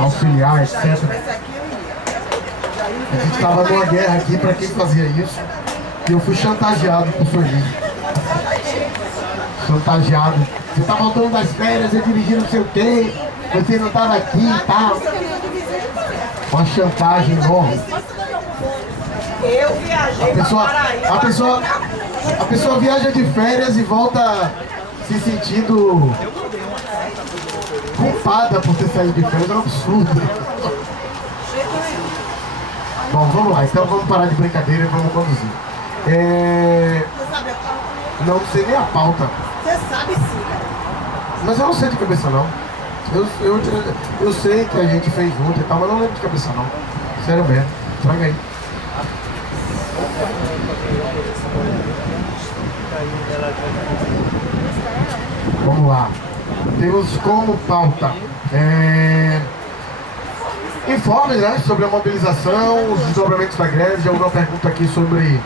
auxiliar, etc. A gente estava numa guerra aqui para quem fazia isso. E eu fui chantageado por Sueli. Chantageado. Você tá voltando das férias, eu dirigindo não sei o quê, você não estava aqui e tal. Uma chantagem enorme. Eu viajei para Paraíba. A pessoa viaja de férias e volta se sentindo culpada por ter saído de férias. É um absurdo. Bom, vamos lá. Então vamos parar de brincadeira e vamos conduzir. Não sei nem a pauta. Você sabe sim. Mas eu não sei de cabeça não. Eu sei que a gente fez junto e tal, mas não lembro de cabeça não. Sério mesmo. Traga aí. Vamos lá. Temos como pauta informes, né, sobre a mobilização, os desdobramentos da greve. Já houve uma pergunta aqui sobre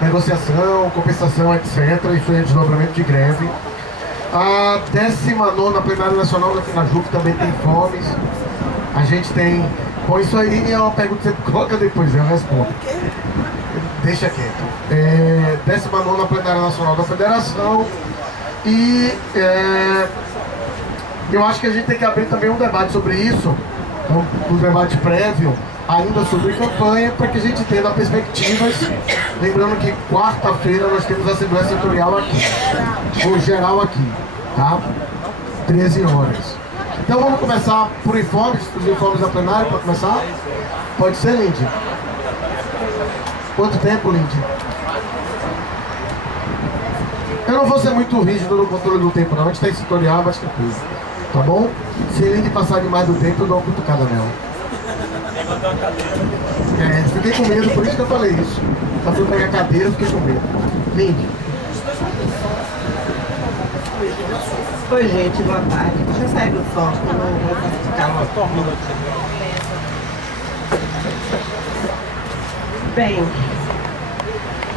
negociação, compensação, etc. Isso é desdobramento de greve. A 19ª Plenária Nacional da FENAJUF também tem informes. A gente tem... Bom, isso aí é uma pergunta que você coloca depois, eu respondo. Deixa quieto. 19ª Plenária Nacional da Federação. E eu acho que a gente tem que abrir também um debate sobre isso, um debate prévio, ainda sobre campanha, para que a gente tenha perspectivas. Lembrando que quarta-feira nós temos a Assembleia Setorial aqui, ou geral aqui, tá? 13 horas. Então vamos começar por informes, os informes da plenária, para começar? Pode ser, Lindy? Quanto tempo, Lindy? Eu não vou ser muito rígido no controle do tempo, não. A gente está em setorial, mas tranquilo. Tá bom? Se Lindy passar demais do tempo, eu dou uma cutucada nela. Fiquei com medo, por isso que eu falei isso. Só fui pegar a cadeira, fiquei com medo. Lindy. Oi, gente, boa tarde. Deixa eu sair do sol, não vou ficar logo. Bem,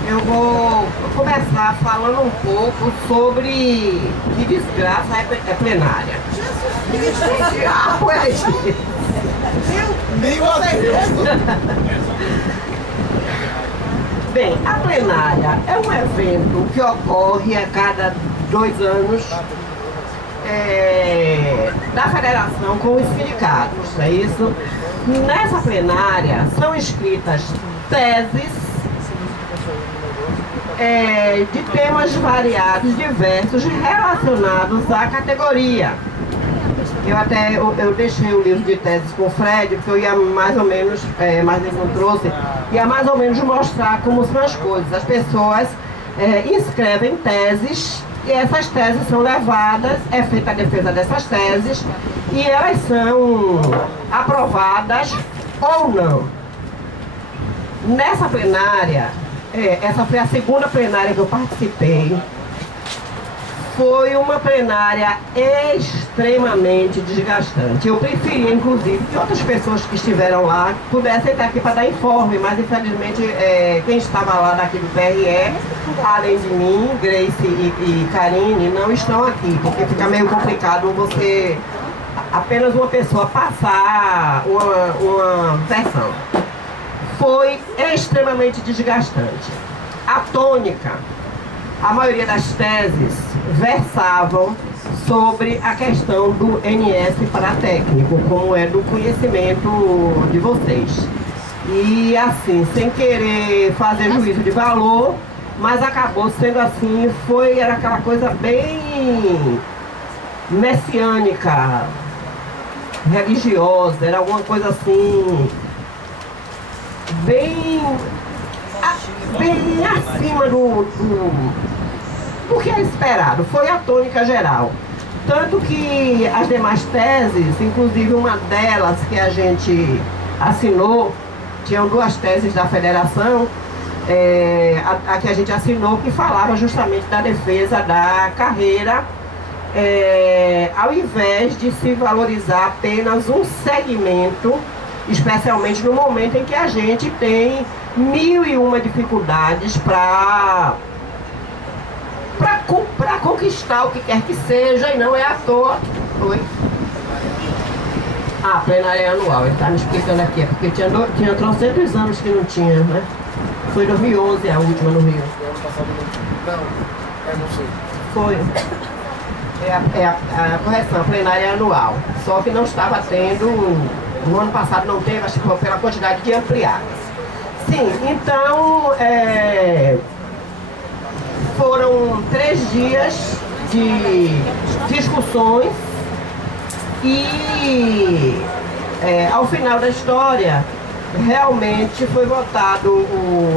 eu vou começar falando um pouco sobre que desgraça é plenária. Bem, a plenária é um evento que ocorre a cada 2 anos da federação com os sindicatos, é isso? Nessa plenária são escritas teses de temas variados, diversos, relacionados à categoria. Eu deixei o livro de teses com o Fred, porque eu ia mais ou menos, mas ele não trouxe, ia mais ou menos mostrar como são as coisas. As pessoas inscrevem teses e essas teses são levadas, é feita a defesa dessas teses e elas são aprovadas ou não. Nessa plenária, essa foi a segunda plenária que eu participei. Foi uma plenária extremamente desgastante. Eu preferia, inclusive, que outras pessoas que estiveram lá pudessem estar aqui para dar informe, mas infelizmente quem estava lá daqui do TRE, além de mim, Grace e Karine, não estão aqui, porque fica meio complicado você, apenas uma pessoa passar uma versão. Foi extremamente desgastante. A tônica, a maioria das teses versavam sobre a questão do NS para técnico, como é do conhecimento de vocês. E assim, sem querer fazer juízo de valor, mas acabou sendo assim, era aquela coisa bem messiânica, religiosa, era alguma coisa assim, bem acima do que é esperado. Foi a tônica geral. Tanto que as demais teses, inclusive uma delas que a gente assinou, tinham 2 teses da federação, a que a gente assinou, que falava justamente da defesa da carreira, ao invés de se valorizar apenas um segmento, especialmente no momento em que a gente tem 1001 dificuldades para conquistar o que quer que seja, e não é à toa. Oi? Ah, plenária anual, ele está me explicando aqui, é porque tinha 300 anos que não tinha, né? Foi 2011 a última no Rio. E ano passado não sei. Foi. A correção, plenária anual. Só que não estava tendo, no ano passado não teve, acho que foi pela quantidade de ampliadas. Sim, então foram 3 dias de discussões e ao final da história realmente foi votado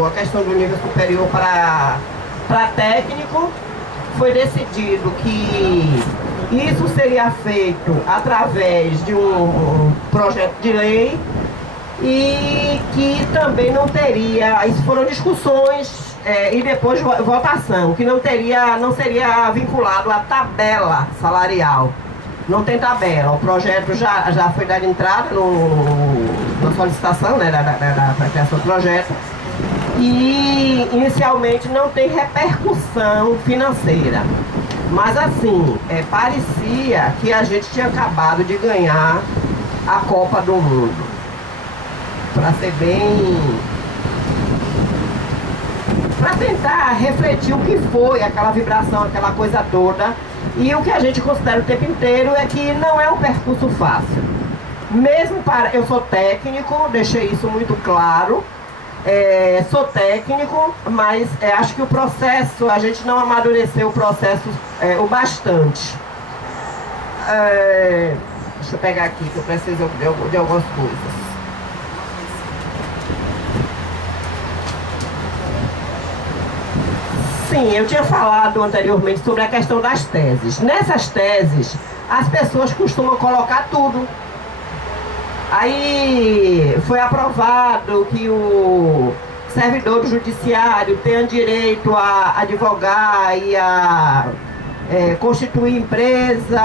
a questão do nível superior para técnico. Foi decidido que isso seria feito através de um projeto de lei e que também não teria, isso foram discussões e depois votação, que não seria vinculado à tabela salarial. Não tem tabela, o projeto já foi dado entrada na solicitação, né, da criação do projeto. E inicialmente não tem repercussão financeira. Mas assim, parecia que a gente tinha acabado de ganhar a Copa do Mundo. Para ser bem... para tentar refletir o que foi aquela vibração, aquela coisa toda. E o que a gente considera o tempo inteiro é que não é um percurso fácil. Mesmo eu sou técnico, deixei isso muito claro. Sou técnico, mas acho que o processo, a gente não amadureceu o processo o bastante. Deixa eu pegar aqui, que eu preciso de algumas coisas. Sim, eu tinha falado anteriormente sobre a questão das teses. Nessas teses, as pessoas costumam colocar tudo. Aí foi aprovado que o servidor do judiciário tenha direito a advogar e a constituir empresa,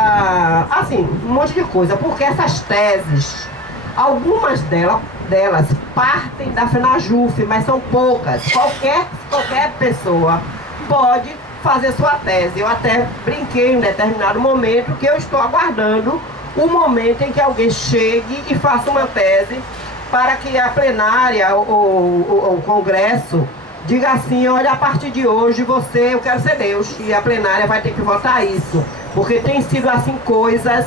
assim, um monte de coisa, porque essas teses, algumas delas partem da FENAJUF, mas são poucas. Qualquer pessoa pode fazer sua tese. Eu até brinquei em determinado momento que eu estou aguardando o momento em que alguém chegue e faça uma tese para que a plenária ou o Congresso diga assim: olha, a partir de hoje eu quero ser Deus, e a plenária vai ter que votar isso, porque tem sido assim coisas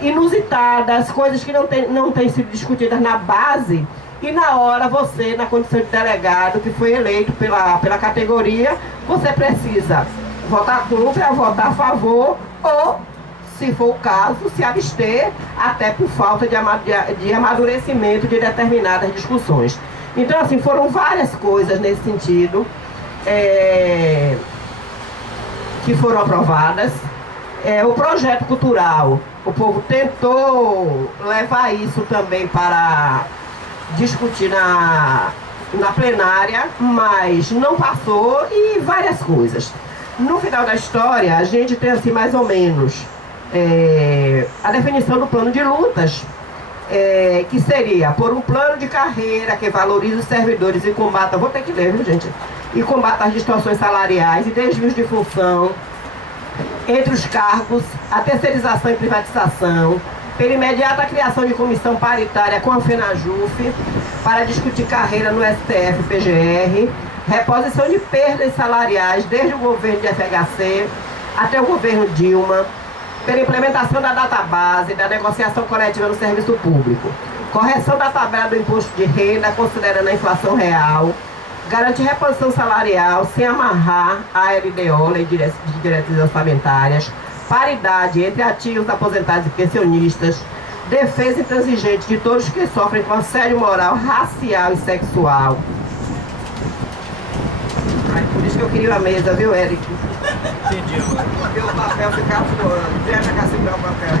inusitadas, coisas que não têm sido discutidas na base, e na hora você, na condição de delegado que foi eleito pela categoria, você precisa votar contra, votar a favor ou, se for o caso, se abster, até por falta de amadurecimento de determinadas discussões. Então, assim, foram várias coisas nesse sentido que foram aprovadas. O projeto cultural, o povo tentou levar isso também para discutir na plenária, mas não passou, e várias coisas. No final da história, a gente tem assim mais ou menos a definição do plano de lutas, que seria por um plano de carreira que valorize os servidores e combata, vou ter que ler, viu, gente? E combata as distorções salariais e desvios de função entre os cargos, a terceirização e privatização, pela imediata criação de comissão paritária com a FENAJUF para discutir carreira no STF PGR, reposição de perdas salariais desde o governo de FHC até o governo Dilma, pela implementação da database da negociação coletiva no serviço público, correção da tabela do imposto de renda considerando a inflação real, garantir reposição salarial sem amarrar a LDO, Lei de Diretrizes Orçamentárias, paridade entre ativos, aposentados e pensionistas, defesa intransigente de todos que sofrem com assédio moral, racial e sexual. Por isso que eu queria a mesa, viu, Eric? Entendi agora. Porque o papel ficar voando. Deixa cá segurar o papel.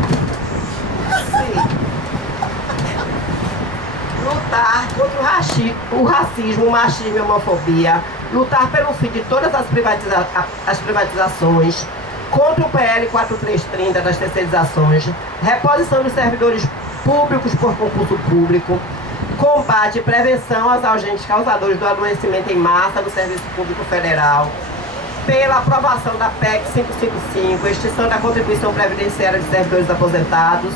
Sim. Lutar contra o racismo, o machismo e a homofobia. Lutar pelo fim de todas as privatizações. Contra o PL 4330 das terceirizações. Reposição dos servidores públicos por concurso público. Combate e prevenção aos agentes causadores do adoecimento em massa do Serviço Público Federal. Pela aprovação da PEC 555, extinção da contribuição previdenciária de servidores aposentados.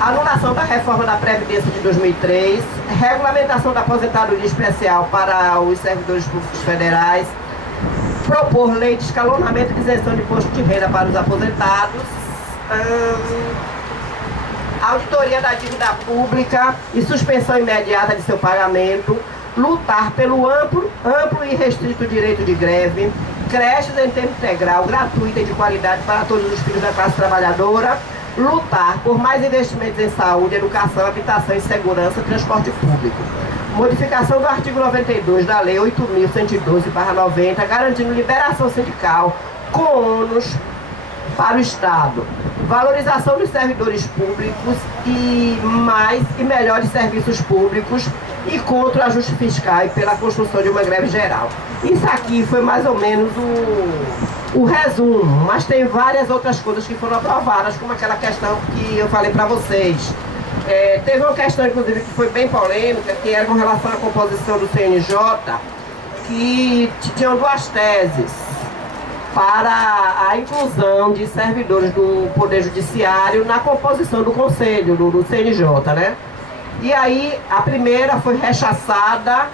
Anulação da reforma da Previdência de 2003, regulamentação da aposentadoria especial para os servidores públicos federais, propor lei de escalonamento e isenção de imposto de renda para os aposentados, auditoria da dívida pública e suspensão imediata de seu pagamento, lutar pelo amplo e restrito direito de greve, creches em tempo integral, gratuita e de qualidade para todos os filhos da classe trabalhadora, lutar por mais investimentos em saúde, educação, habitação e segurança, transporte público. Modificação do artigo 92 da Lei 8.112/90, garantindo liberação sindical com ônus para o Estado. Valorização dos servidores públicos e mais e melhores serviços públicos e contra o ajuste fiscal e pela construção de uma greve geral. Isso aqui foi mais ou menos o resumo, mas tem várias outras coisas que foram aprovadas, como aquela questão que eu falei para vocês. Teve uma questão, inclusive, que foi bem polêmica, que era com relação à composição do CNJ, que tinham duas teses para a inclusão de servidores do Poder Judiciário na composição do Conselho, do CNJ, né? E aí, a primeira foi rechaçada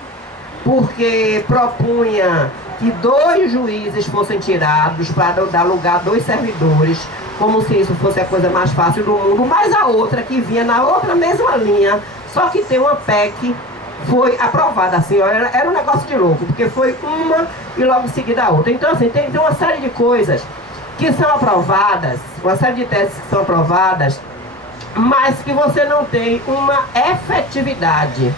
porque propunha que 2 juízes fossem tirados para dar lugar a 2 servidores, como se isso fosse a coisa mais fácil do mundo, mas a outra que vinha na outra mesma linha, só que tem uma PEC, foi aprovada assim, ó, era um negócio de louco, porque foi uma e logo em seguida a outra. Então assim, tem uma série de coisas que são aprovadas, uma série de teses que são aprovadas, mas que você não tem uma efetividade.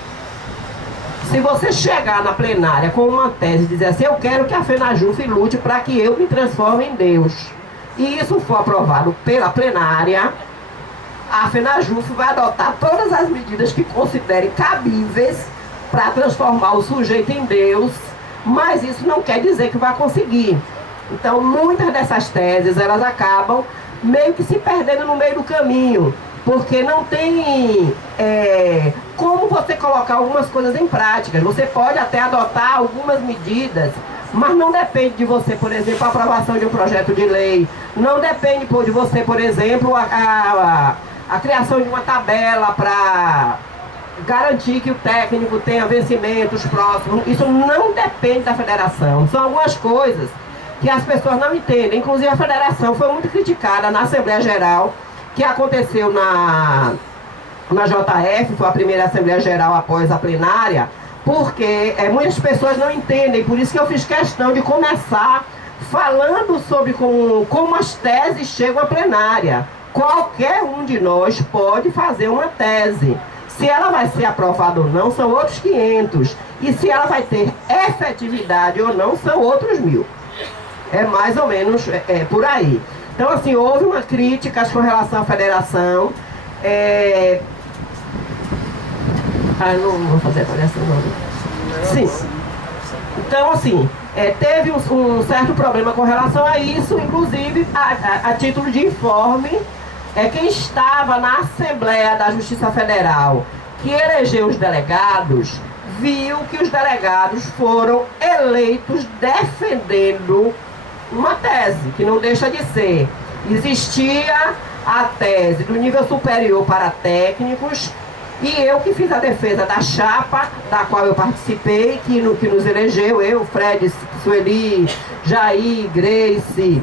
Se você chegar na plenária com uma tese e dizer assim, eu quero que a FENAJUF lute para que eu me transforme em Deus, e isso for aprovado pela plenária, a FENAJUF vai adotar todas as medidas que considere cabíveis para transformar o sujeito em Deus, mas isso não quer dizer que vai conseguir. Então, muitas dessas teses, elas acabam meio que se perdendo no meio do caminho, porque não tem como você colocar algumas coisas em prática. Você pode até adotar algumas medidas, mas não depende de você, por exemplo, a aprovação de um projeto de lei, não depende de você, por exemplo, a criação de uma tabela para garantir que o técnico tenha vencimentos próximos. Isso não depende da federação. São algumas coisas que as pessoas não entendem. Inclusive a federação foi muito criticada na Assembleia Geral, que aconteceu na JF, foi a primeira Assembleia Geral após a plenária, porque muitas pessoas não entendem, por isso que eu fiz questão de começar falando sobre como as teses chegam à plenária. Qualquer um de nós pode fazer uma tese. Se ela vai ser aprovada ou não, são outros 500. E se ela vai ter efetividade ou não, são outros 1000. É mais ou menos por aí. Então, assim, houve uma crítica com relação à federação. Não vou fazer a avaliação, não. Sim. Então, assim, teve um certo problema com relação a isso, inclusive, a título de informe, quem estava na Assembleia da Justiça Federal, que elegeu os delegados, viu que os delegados foram eleitos defendendo uma tese, que não deixa de ser. Existia a tese do nível superior para técnicos, e eu que fiz a defesa da chapa, da qual eu participei, que nos elegeu, eu, Fred, Sueli, Jair, Grace,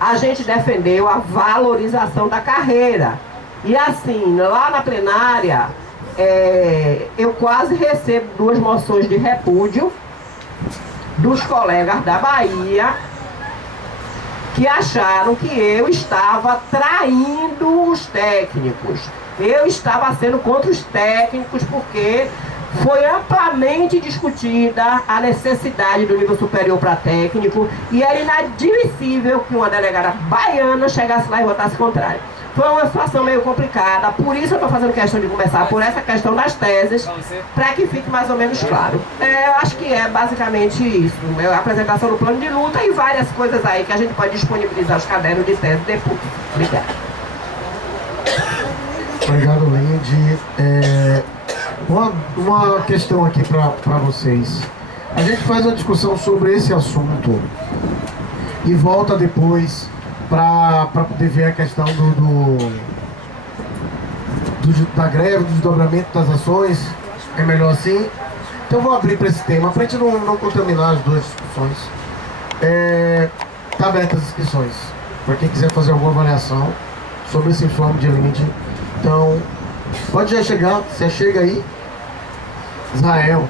a gente defendeu a valorização da carreira. E assim, lá na plenária, eu quase recebo 2 moções de repúdio dos colegas da Bahia, que acharam que eu estava traindo os técnicos. Eu estava sendo contra os técnicos porque foi amplamente discutida a necessidade do nível superior para técnico e era inadmissível que uma delegada baiana chegasse lá e votasse contrário. Foi uma situação meio complicada, por isso eu estou fazendo questão de começar por essa questão das teses, para que fique mais ou menos claro. Eu acho que é basicamente isso, a apresentação do plano de luta e várias coisas aí que a gente pode disponibilizar os cadernos de tese depois. Obrigada. Obrigado, Lindy. Uma questão aqui para vocês. A gente faz uma discussão sobre esse assunto e volta depois para poder ver a questão da greve, do desdobramento das ações. É melhor assim. Então eu vou abrir para esse tema, para a gente não contaminar as duas discussões. Está aberta as inscrições, para quem quiser fazer alguma avaliação sobre esse inflame de elite. Então, pode já chegar, você chega aí. Israel.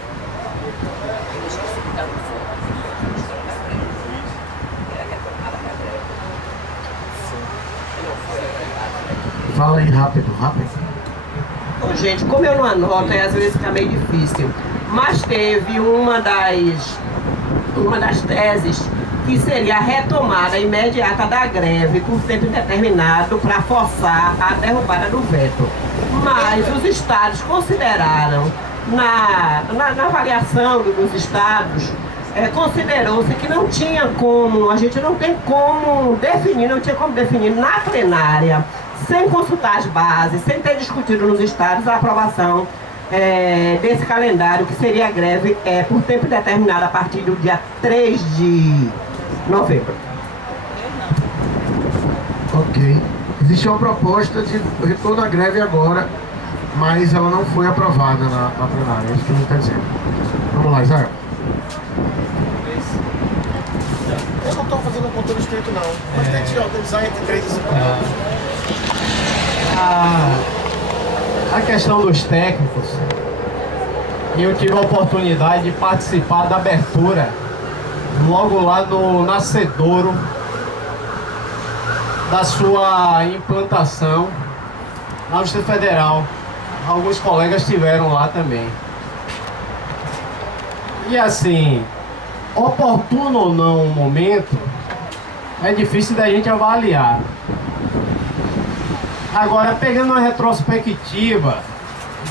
Fala aí rápido. Bom, gente, como eu não anoto, às vezes fica meio difícil. Mas teve uma das teses que seria a retomada imediata da greve por tempo indeterminado para forçar a derrubada do veto. Mas os estados consideraram, na avaliação dos estados, considerou-se que não tinha como, a gente não tem como definir, não tinha como definir na plenária, sem consultar as bases, sem ter discutido nos estados a aprovação desse calendário, que seria a greve por tempo determinado a partir do dia 3 de novembro. Ok. Existe uma proposta de retorno à greve agora, mas ela não foi aprovada na plenária, é isso que a gente está dizendo. Vamos lá, Israel. Eu não estou fazendo um controle estrito não, mas tem que organizar entre 3 e 5 anos. A questão dos técnicos, eu tive a oportunidade de participar da abertura logo lá no nascedouro da sua implantação na Justiça Federal. Alguns colegas estiveram lá também. E assim, oportuno ou não o momento, é difícil da gente avaliar. Agora, pegando uma retrospectiva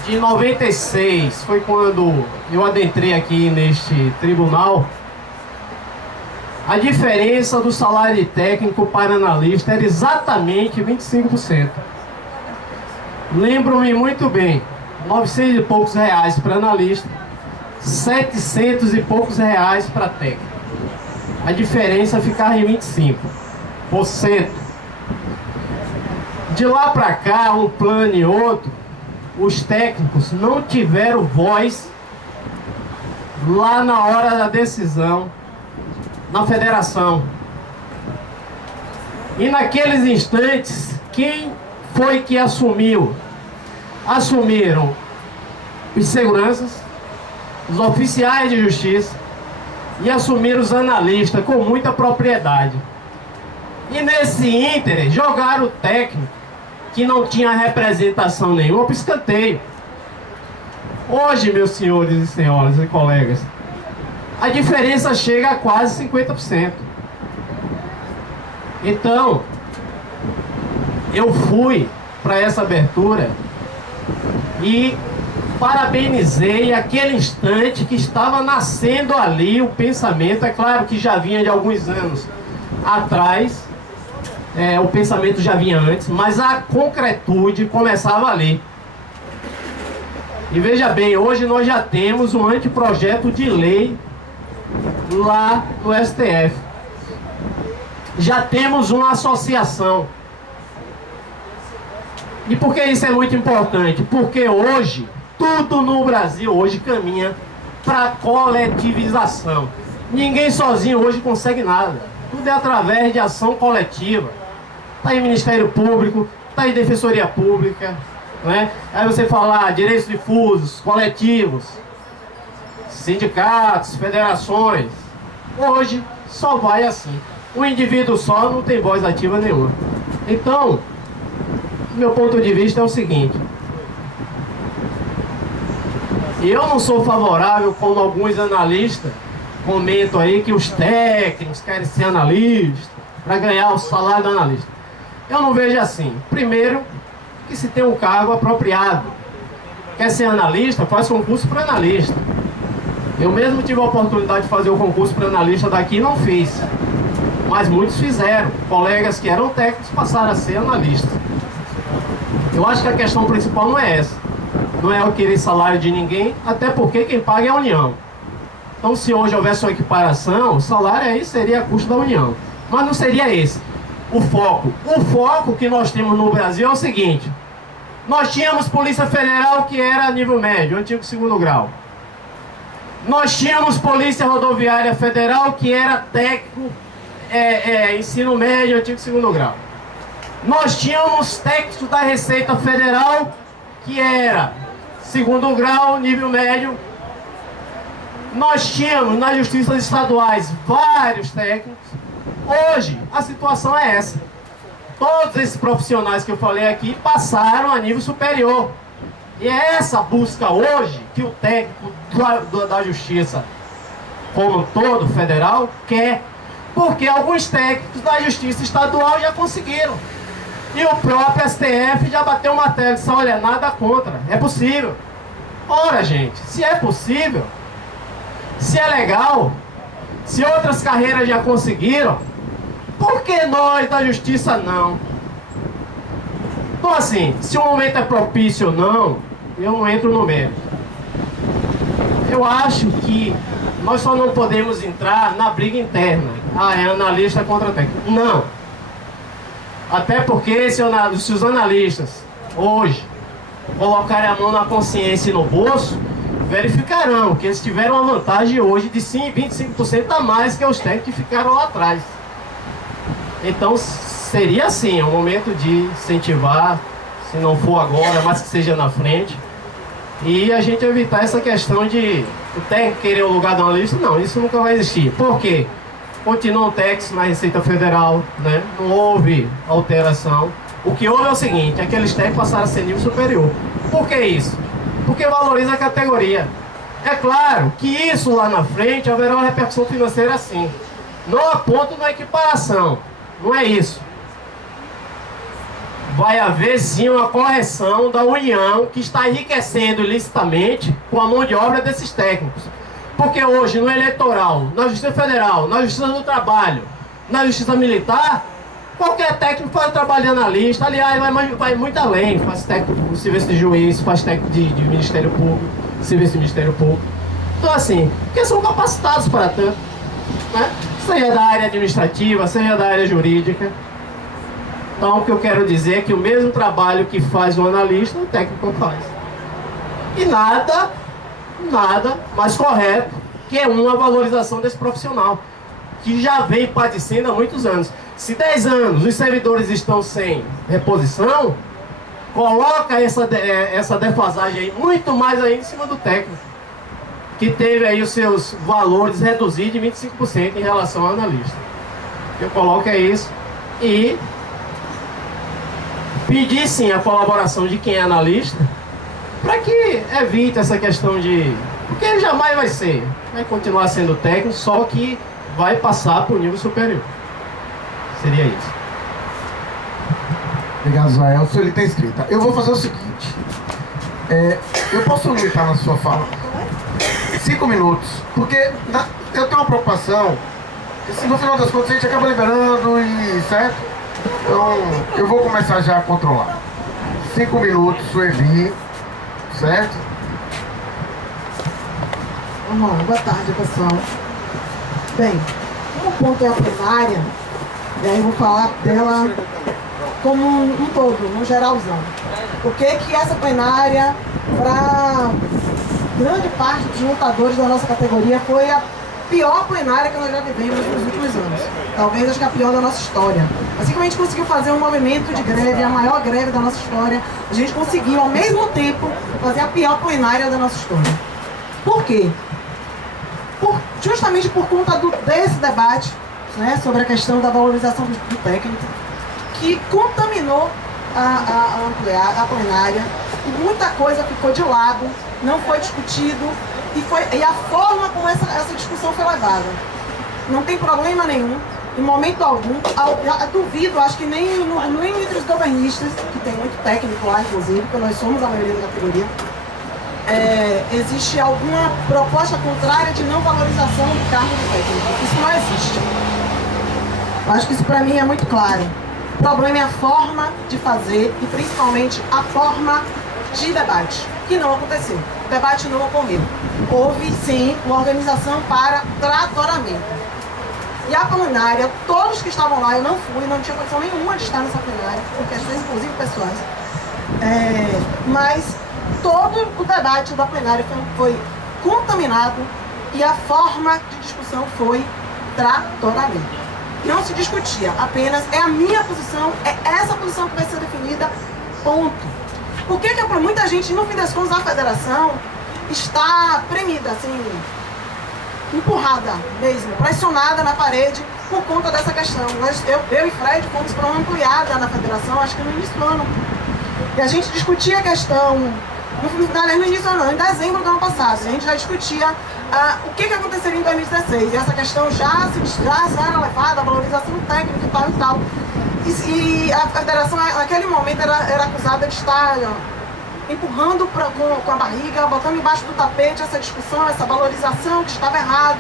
de 96, foi quando eu adentrei aqui neste tribunal, a diferença do salário de técnico para analista era exatamente 25%. Lembro-me muito bem, 900 e poucos reais para analista, 700 e poucos reais para técnico. A diferença ficava em 25%. De lá para cá, um plano e outro, os técnicos não tiveram voz lá na hora da decisão na federação. E naqueles instantes, quem foi que assumiu? Assumiram os seguranças, os oficiais de justiça e assumiram os analistas com muita propriedade. E nesse íntere, jogaram o técnico que não tinha representação nenhuma para o escanteio. Hoje, meus senhores e senhoras e colegas, a diferença chega a quase 50%. Então, eu fui para essa abertura e parabenizei aquele instante que estava nascendo ali o pensamento. É claro que já vinha de alguns anos atrás, o pensamento já vinha antes, mas a concretude começava ali. E veja bem, hoje nós já temos um anteprojeto de lei lá no STF. Já temos uma associação. E por que isso é muito importante? Porque hoje, tudo no Brasil hoje caminha para coletivização. Ninguém sozinho hoje consegue nada. Tudo é através de ação coletiva. Está aí Ministério Público, está aí Defensoria Pública, né? Aí você fala direitos difusos, coletivos, sindicatos, federações. Hoje só vai assim. O indivíduo só não tem voz ativa nenhuma. Então, meu ponto de vista é o seguinte: eu não sou favorável, como alguns analistas comentam aí, que os técnicos querem ser analistas para ganhar o salário do analista. Eu não vejo assim. Primeiro, que se tem um cargo apropriado. Quer ser analista, faz concurso para analista. Eu mesmo tive a oportunidade de fazer o concurso para analista daqui e não fiz. Mas muitos fizeram. Colegas que eram técnicos passaram a ser analistas. Eu acho que a questão principal não é essa. Não é eu querer salário de ninguém, até porque quem paga é a União. Então, se hoje houvesse uma equiparação, o salário aí seria a custo da União. Mas não seria esse o foco. O foco que nós temos no Brasil é o seguinte: Nós tínhamos Polícia Federal, que era nível médio, antigo segundo grau. Nós tínhamos Polícia Rodoviária Federal, que era técnico, ensino médio, antigo segundo grau. Nós tínhamos técnico da Receita Federal, que era segundo grau, nível médio. Nós tínhamos nas justiças estaduais vários técnicos. Hoje, a situação é essa. Todos esses profissionais que eu falei aqui passaram a nível superior. E é essa busca hoje que o técnico da Justiça, como todo federal, quer. Porque alguns técnicos da Justiça Estadual já conseguiram. E o próprio STF já bateu uma tela e disse, olha, nada contra, é possível. Ora, gente, se é possível, se é legal, se outras carreiras já conseguiram, por que nós da Justiça não? Então assim, se o momento é propício ou não, eu não entro no mérito. Eu acho que nós só não podemos entrar na briga interna. Ah, é analista contra técnico. Não. Até porque se os analistas hoje colocarem a mão na consciência e no bolso, verificarão que eles tiveram uma vantagem hoje de 25% a mais que os técnicos que ficaram lá atrás. Então seria assim, um momento de incentivar, se não for agora, mas que seja na frente, e a gente evitar essa questão de o técnico querer o lugar do analista. Não, isso nunca vai existir. Por quê? Continuam técnicos na Receita Federal, né? Não houve alteração. O que houve é o seguinte, aqueles técnicos passaram a ser nível superior. Por que isso? Porque valoriza a categoria. É claro que isso lá na frente haverá uma repercussão financeira sim. Não aponto na equiparação, não é isso. Vai haver sim uma correção da União que está enriquecendo ilicitamente com a mão de obra desses técnicos. Porque hoje no eleitoral, na Justiça Federal, na Justiça do Trabalho, na Justiça Militar, qualquer técnico faz trabalho de analista. Aliás, vai muito além. Faz técnico de serviço de juiz, faz técnico de Ministério Público, serviço de Ministério Público. Então assim, porque são capacitados para tanto, né? Seja da área administrativa, seja da área jurídica. Então o que eu quero dizer é que o mesmo trabalho que faz o analista, o técnico faz. E nada mais correto que uma valorização desse profissional, que já vem padecendo há muitos anos. Se 10 anos os servidores estão sem reposição, coloca essa defasagem aí, muito mais ainda em cima do técnico, que teve aí os seus valores reduzidos de 25% em relação ao analista. Eu coloco isso e pedir sim a colaboração de quem é analista, para que evite essa questão de... Porque ele jamais vai continuar sendo técnico, só que vai passar para o nível superior. Seria isso. Obrigado, Israel. Se ele tem escrita. Eu vou fazer o seguinte. Eu posso limitar na sua fala 5 minutos, porque eu tenho uma preocupação, que se no final das contas a gente acaba liberando e certo? Então eu vou começar já a controlar. 5 minutos, Sueli, certo? Bom, boa tarde, pessoal. Bem, o ponto é a plenária, e aí eu vou falar dela como um todo, no geralzão. O que essa plenária, para grande parte dos lutadores da nossa categoria, foi a pior plenária que nós já vivemos nos últimos anos. Talvez acho que a pior da nossa história. Assim como a gente conseguiu fazer um movimento de greve, a maior greve da nossa história, a gente conseguiu ao mesmo tempo fazer a pior plenária da nossa história. Por quê? Justamente por conta desse debate, né, sobre a questão da valorização do técnico, que contaminou a plenária, e muita coisa ficou de lado, não foi discutido, e a forma como essa discussão foi levada. Não tem problema nenhum, em momento algum, duvido, acho que nem entre os governistas, que tem muito técnico lá, inclusive, porque nós somos a maioria da categoria, existe alguma proposta contrária de não valorização do cargo do técnico. Isso não existe. Eu acho que isso para mim é muito claro. O problema é a forma de fazer e principalmente a forma de debate, que não aconteceu. O debate não ocorreu. Houve sim uma organização para tratoramento. E a plenária, todos que estavam lá, eu não fui, não tinha condição nenhuma de estar nessa plenária, por questões inclusive pessoais. Mas todo o debate da plenária foi contaminado e a forma de discussão foi tratoramente. Não se discutia, apenas é a minha posição, é essa posição que vai ser definida, ponto. Por que para muita gente, no fim das contas, a federação está premida, assim, empurrada mesmo, pressionada na parede por conta dessa questão. Eu e Fred fomos para uma ampliada na federação, acho que no início do ano. E a gente discutia a questão, no início do ano, em dezembro do ano passado, a gente já discutia o que aconteceria em 2016. E essa questão já era levada, a valorização técnica e tal. E a federação, naquele momento, era acusada de estar empurrando com a barriga, botando embaixo do tapete essa discussão, essa valorização que estava errado.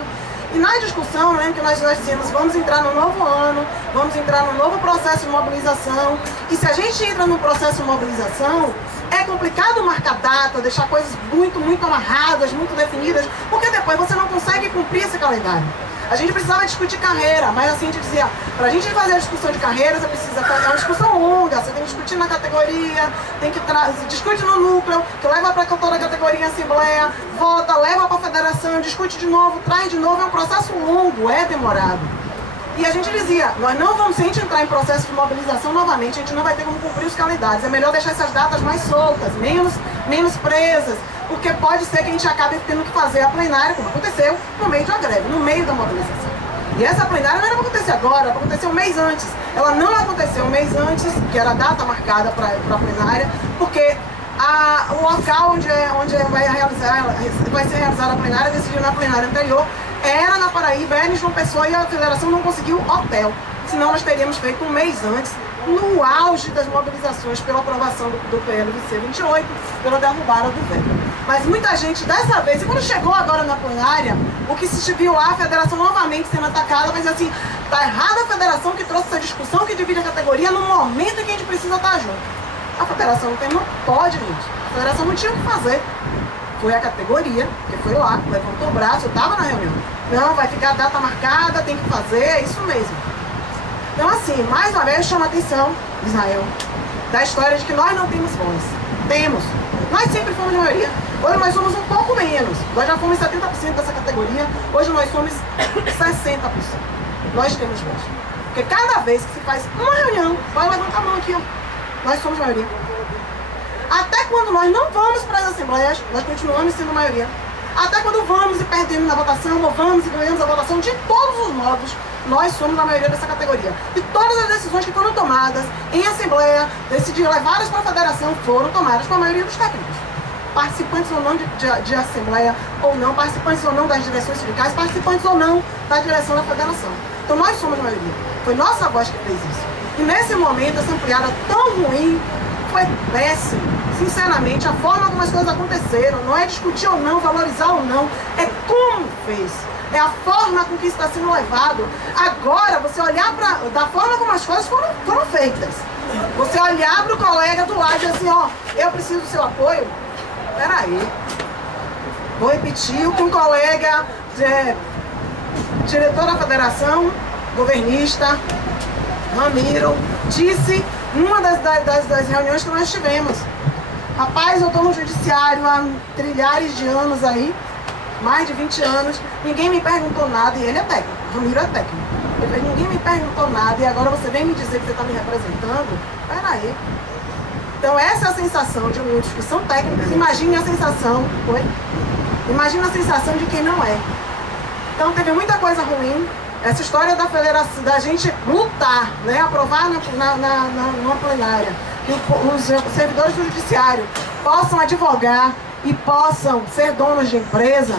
E na discussão, lembro que nós dizíamos, vamos entrar no novo ano, vamos entrar no novo processo de mobilização. E se a gente entra num processo de mobilização, é complicado marcar data, deixar coisas muito, muito amarradas, muito definidas, porque depois você não consegue cumprir esse calendário. A gente precisava discutir carreira, mas assim a gente dizia, para a gente fazer a discussão de carreiras, é uma discussão longa, você tem que discutir na categoria, tem que discute no núcleo, que leva para toda a categoria em assembleia, vota, leva para a federação, discute de novo, traz de novo, é um processo longo, é demorado. E a gente dizia, nós não vamos, se a gente entrar em processo de mobilização novamente, a gente não vai ter como cumprir os calendários, é melhor deixar essas datas mais soltas, menos presas, porque pode ser que a gente acabe tendo que fazer a plenária, como aconteceu, no meio de uma greve, no meio da mobilização. E essa plenária não era para acontecer agora, era para acontecer um mês antes. Ela não aconteceu um mês antes, que era a data marcada para a plenária, porque o local onde vai ser realizada a plenária, decidiu na plenária anterior, era na Paraíba, era em João Pessoa, e a federação não conseguiu hotel. Senão nós teríamos feito um mês antes, no auge das mobilizações pela aprovação do PLVC 28, pela derrubada do veto. Mas muita gente, dessa vez, e quando chegou agora na plenária, o que se viu lá, a federação novamente sendo atacada, mas assim, tá errada a federação que trouxe essa discussão que divide a categoria no momento em que a gente precisa estar junto. A federação não pode, gente. A federação não tinha o que fazer. Foi a categoria, que foi lá, levantou o braço, eu estava na reunião. Não, vai ficar a data marcada, tem que fazer, é isso mesmo. Então, assim, mais uma vez chama a atenção, Israel, da história de que nós não temos voz. Temos. Nós sempre fomos na maioria. Hoje nós somos um pouco menos. Nós já fomos 70% dessa categoria, hoje nós somos 60%. Nós temos voz. Porque cada vez que se faz uma reunião, pode levantar a mão aqui, ó. Nós somos maioria. Até quando nós não vamos para as assembleias, nós continuamos sendo maioria. Até quando vamos e perdemos na votação, ou vamos e ganhamos a votação, de todos os modos, nós somos a maioria dessa categoria. E todas as decisões que foram tomadas em assembleia, decididas, levadas para a federação, foram tomadas com a maioria dos técnicos. Participantes ou não de assembleia, ou não, participantes ou não das direções sindicais, participantes ou não da direção da federação. Então nós somos a maioria. Foi nossa voz que fez isso. E nesse momento, essa ampliada tão ruim, foi péssimo. Sinceramente, a forma como as coisas aconteceram, não é discutir ou não, valorizar ou não, é como fez. É a forma com que isso está sendo levado. Agora, você olhar da forma como as coisas foram feitas. Você olhar para o colega do lado e dizer assim, ó, eu preciso do seu apoio. Peraí. Vou repetir o que um colega, diretor da federação, governista, Ramiro, disse numa das reuniões que nós tivemos. Rapaz, eu estou no judiciário há trilhares de anos aí, mais de 20 anos, ninguém me perguntou nada, e ele é técnico, Ramiro é técnico. Ele falou, ninguém me perguntou nada, e agora você vem me dizer que você está me representando? Peraí. Então essa é a sensação de muitos que são técnicos. Imagine a sensação, imagina a sensação de quem não é. Então teve muita coisa ruim. Essa história da federação, da gente lutar, né, aprovar numa plenária, que os servidores do judiciário possam advogar e possam ser donos de empresa,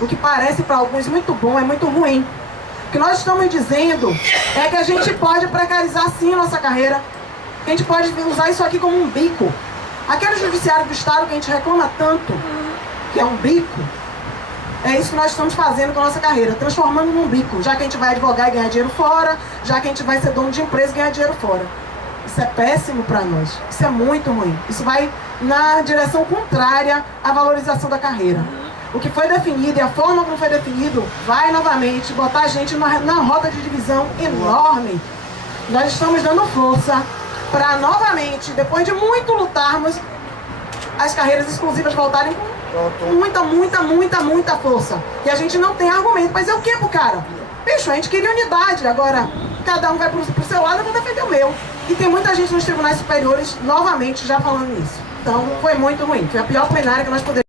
o que parece para alguns muito bom, é muito ruim. O que nós estamos dizendo é que a gente pode precarizar sim a nossa carreira, que a gente pode usar isso aqui como um bico. Aquele judiciário do Estado que a gente reclama tanto, que é um bico, é isso que nós estamos fazendo com a nossa carreira, transformando num bico, já que a gente vai advogar e ganhar dinheiro fora, já que a gente vai ser dono de empresa e ganhar dinheiro fora. Isso é péssimo para nós, isso é muito ruim. Isso vai na direção contrária à valorização da carreira. O que foi definido e a forma como foi definido vai novamente botar a gente na roda de divisão enorme. Nós estamos dando força para novamente, depois de muito lutarmos, as carreiras exclusivas voltarem com muita força. E a gente não tem argumento. Mas é o que pro cara? Bicho, a gente queria unidade. Agora, cada um vai pro seu lado, eu vou defender o meu. E tem muita gente nos tribunais superiores, novamente, já falando isso. Então, foi muito ruim. Foi a pior plenária que nós poderíamos.